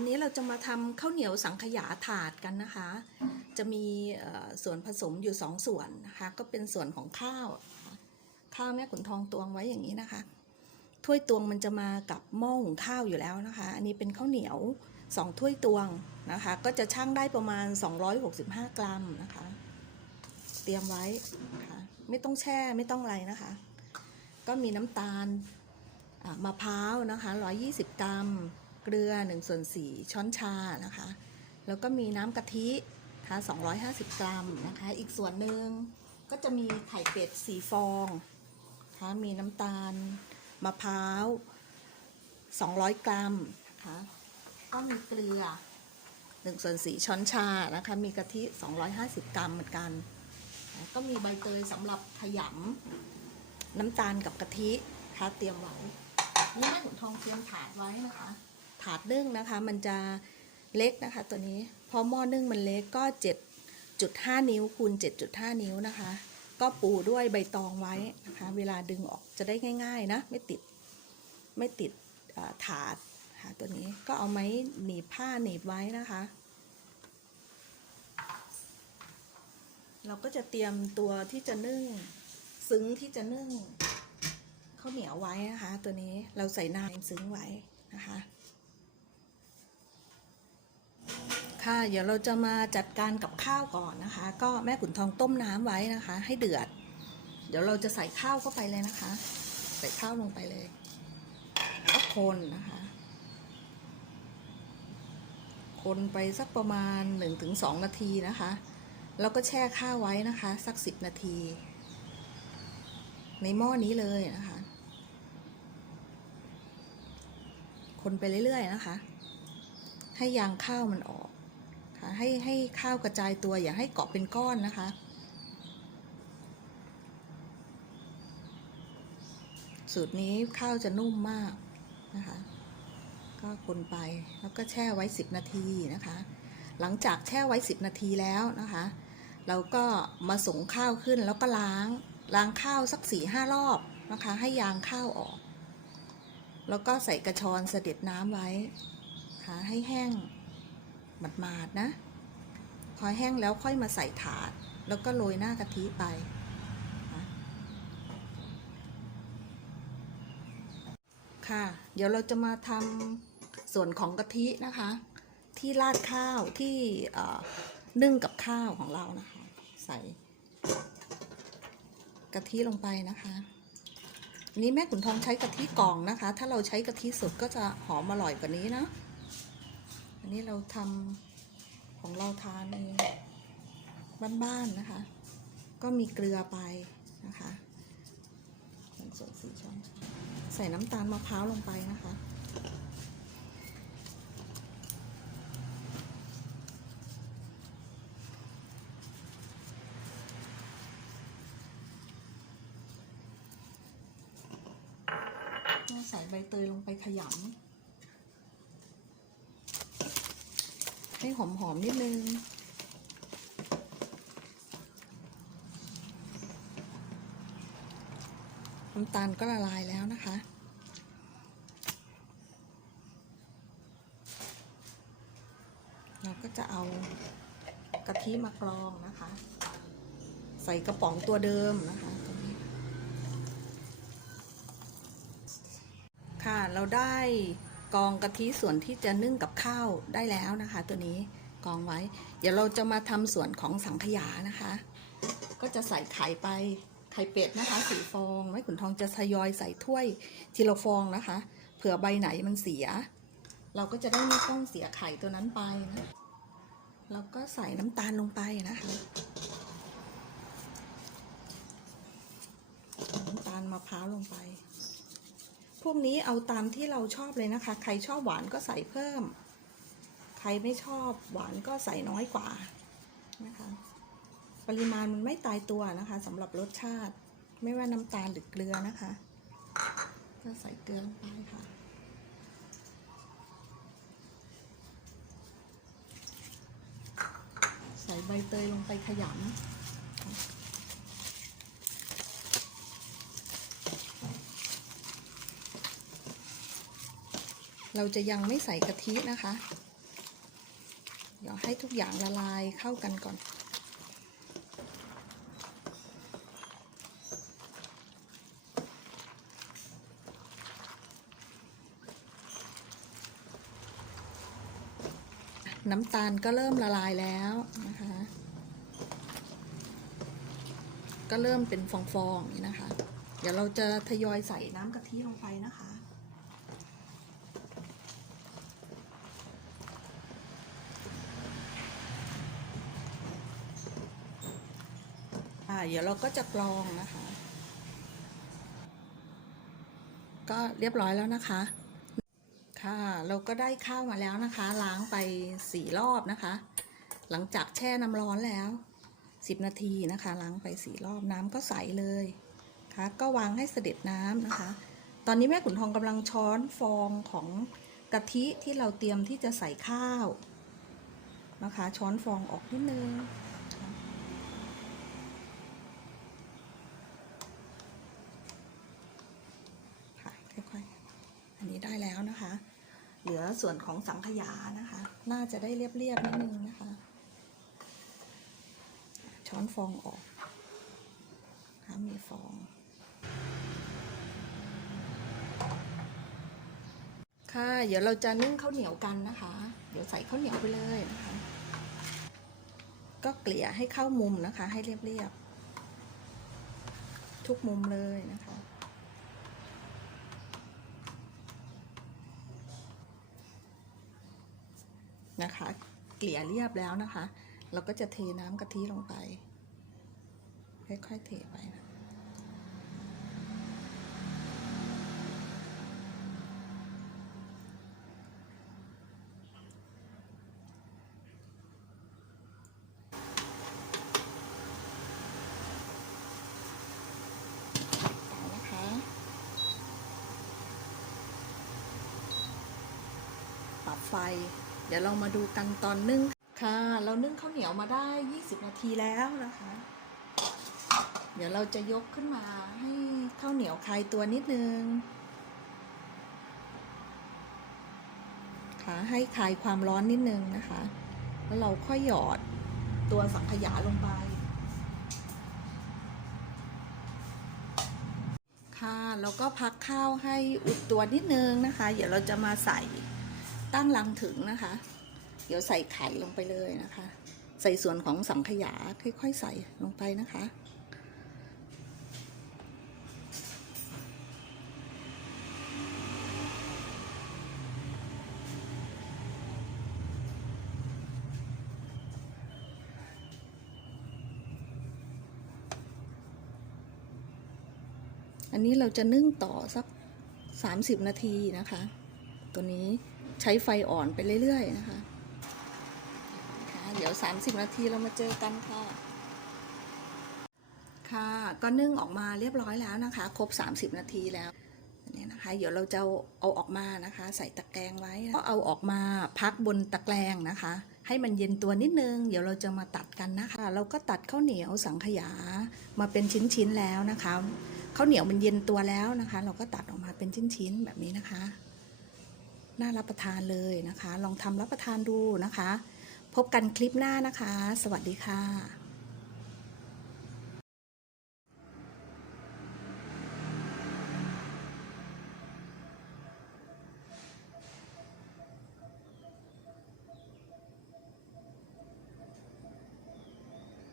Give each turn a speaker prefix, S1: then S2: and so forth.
S1: วันนี้เราจะมาทำข้าวเหนียวสังขยาถาดกันนะคะ จะมีส่วนผสมอยู่สองส่วนนะคะ ก็เป็นส่วนของข้าว ข้าวแม่ขุนทองตวงไว้อย่างนี้นะคะ ถ้วยตวงมันจะมากับหม้อหุงข้าวอยู่แล้วนะคะ อันนี้เป็นข้าวเหนียวสองถ้วยตวงนะคะ ก็จะชั่งได้ประมาณ 265 กรัมนะคะ เตรียมไว้นะคะไม่ต้องแช่ไม่ต้องอะไรนะคะ ก็มีน้ำตาลมะพร้าวนะคะ 120 กรัม เกลือ1ส่วน4ช้อนชานะคะ แล้วก็มีน้ำกะทินะคะ250 กรัมนะคะ อีกส่วนหนึ่งก็จะมีไข่เป็ด4ฟองนะคะมีน้ำตาลมะพร้าว 200 กรัมนะคะก็มีเกลือ1ส่วน4ช้อนชานะคะ มีกะทิ 250 กรัมเหมือนกัน ก็มีใบเตยสำหรับขยำน้ำตาลกับกะทินะคะเตรียมไว้นี่แม่ขุนทองเตรียมถาดไว้นะคะ ถาดนึ่งนะคะ มันจะเล็กนะคะ ตัวนี้เพราะหม้อนึ่งมันเล็กก็ 7.5 นิ้วคูณ 7.5 นิ้วนะคะ ก็ปูด้วยใบตองไว้นะคะ เวลาดึงออกจะได้ง่ายๆนะไม่ติดไม่ติดถาดค่ะตัวนี้ก็เอาไม้หนีบผ้าหนีบไว้นะคะ เราก็จะเตรียมตัวที่จะนึ่งซึ้งที่จะนึ่งข้าวเหนียวไว้นะคะ ตัวนี้เราใส่น้ำซึ้งไว้นะคะ ค่ะ เดี๋ยวเราจะมาจัดการกับข้าวก่อนนะคะ ก็แม่ขุนทองต้มน้ำไว้นะคะ ให้เดือด เดี๋ยวเราจะใส่ข้าวเข้าไปเลยนะคะ ใส่ข้าวลงไปเลยก็คนนะคะ คนไปสักประมาณ 1-2 นาทีนะคะ แล้วก็แช่ข้าวไว้นะคะ สักสิบนาที ในหม้อนี้เลยนะคะ คนไปเรื่อยๆนะคะให้ยางข้าวมันออก ค่ะให้ให้ข้าวกระจายตัวอย่าให้เกาะเป็นก้อนนะคะ สูตรนี้ข้าวจะนุ่มมากนะคะ ก็คนไปแล้วก็แช่ไว้ 10 นาทีนะคะ หลังจากแช่ไว้ 10 นาทีแล้วนะคะ เราก็มาสงข้าวขึ้นแล้วก็ล้างล้างข้าวสักสี่ห้ารอบนะคะ ให้ยางข้าวออก แล้วก็ใส่กระชอนเสด็จน้ำไว้ค่ะให้แห้ง หมาดๆนะ พอแห้งแล้วค่อยมาใส่ถาด แล้วก็โรยหน้ากะทิไปนะค่ะ เดี๋ยวเราจะมาทำส่วนของกะทินะคะ ที่ราดข้าวที่นึ่งกับข้าวของเรานะคะ ใส่กะทิลงไปนะคะนี้แม่ขุนทองใช้กะทิกล่องนะคะ ถ้าเราใช้กะทิสดก็จะหอมอร่อยกว่านี้นะ นนี้เราทำของเราทานเองบ้านๆนะคะ ก็มีเกลือไปนะคะหนึ่งส่วนสี่ช้อนใส่น้ำตาลมะพร้าวลงไปนะคะใส่ใบเตยลงไปขยำ ให้หอมๆนิดนึง น้ำตาลก็ละลายแล้วนะคะเราก็จะเอากะทิมากรองนะคะ ใส่กระป๋องตัวเดิมนะคะตรงนี้ค่ะเราได้ กองกะทิส่วนที่จะนึ่งกับข้าวได้แล้วนะคะ ตัวนี้กองไว้ เดี๋ยวเราจะมาทำส่วนของสังขยานะคะ ก็จะใส่ไข่ไปไข่เป็ดนะคะสีฟองไม้ขุนทองจะทยอยใส่ถ้วยทีละฟองนะคะ เผื่อใบไหนมันเสีย เราก็จะได้ไม่ต้องเสียไข่ตัวนั้นไปนะแล้วก็ใส่น้ำตาลลงไปนะคะน้ำตาลมะพร้าวลงไป พวกนี้เอาตามที่เราชอบเลยนะคะ ใครชอบหวานก็ใส่เพิ่ม ใครไม่ชอบหวานก็ใส่น้อยกว่านะคะ ปริมาณมันไม่ตายตัวนะคะสำหรับรสชาติ ไม่ว่าน้ำตาลหรือเกลือนะคะ ก็ใส่เกลือลงไปค่ะใส่ใบเตยลงไปขยำ เราจะยังไม่ใส่กะทินะคะ เดี๋ยวให้ทุกอย่างละลายเข้ากันก่อน น้ำตาลก็เริ่มละลายแล้วนะคะ ก็เริ่มเป็นฟองๆนี่นะคะ เดี๋ยวเราจะทยอยใส่น้ำกะทิลงไปนะคะ เดี๋ยวเราก็จะกรองนะคะ ก็เรียบร้อยแล้วนะคะ ค่ะ เราก็ได้ข้าวมาแล้วนะคะ ล้างไปสี่รอบนะคะ หลังจากแช่น้ำร้อนแล้ว10นาทีนะคะ ล้างไปสี่รอบน้ำก็ใสเลยค่ะ ก็วางให้เสด็จน้ำนะคะ ตอนนี้แม่ขุนทองกำลังช้อนฟองของกะทิที่เราเตรียมที่จะใส่ข้าวนะคะ ช้อนฟองออกนิดนึง ค่ะค่อยๆ อั นี้ได้แล้วนะคะ เหลือส่วนของสังขยานะคะ น่าจะได้เรียบๆนิดนึงนะคะ ช้อนฟองออกค่ะมีฟอง ค่ะ เดี๋ยวเราจะนึ่งข้าวเหนียวกันนะคะ เดี๋ยวใส่ข้าวเหนียวไปเลยนะคะ ก็เกลี่ยให้เข้ามุมนะคะ ให้เรียบๆทุกมุมเลยนะคะ นะคะ เกลี่ยเรียบแล้วนะคะ เราก็จะเทน้ำกะทิลงไป ค่อยๆเทไปนะเอานะคะปรับไฟ เดี๋ยวเรามาดูกันตอนนึ่งค่ะ เรานึ่งข้าวเหนียวมาได้ 20 นาทีแล้วนะคะ เดี๋ยวเราจะยกขึ้นมาให้ข้าวเหนียวคลายตัวนิดนึงค่ะให้คลายความร้อนนิดนึงนะคะ แล้วเราค่อยหยอดตัวสังขยาลงไป ค่ะ แล้วก็พักข้าวให้อุดตัวนิดนึงนะคะ เดี๋ยวเราจะมาใส่ ตั้งรังถึงนะคะ เดี๋ยวใส่ไข่ลงไปเลยนะคะ ใส่ส่วนของสังขยาค่อยๆใส่ลงไปนะคะอันนี้เราจะนึ่งต่อสัก 30 นาทีนะคะ ตัวนี้ ใช้ไฟอ่อนไปเรื่อยๆนะคะค่ะเดี๋ยว 30 นาทีเรามาเจอกันค่ะ ค่ะก็นึ่งออกมาเรียบร้อยแล้วนะคะ ครบ 30 นาทีแล้วอันนี้นะคะ เดี๋ยวเราจะเอาออกมานะคะ ใส่ตะแกรงไว้ก็เอาออกมาพักบนตะแกรงนะคะ ให้มันเย็นตัวนิดนึง เดี๋ยวเราจะมาตัดกันนะคะ เราก็ตัดข้าวเหนียวสังขยามาเป็นชิ้นๆแล้วนะคะข้าวเหนียวมันเย็นตัวแล้วนะคะ เราก็ตัดออกมาเป็นชิ้นๆแบบนี้นะคะ น่ารับประทานเลยนะคะ ลองทำรับประทานดูนะคะ พบกันคลิปหน้านะคะ สวัสดีค่ะ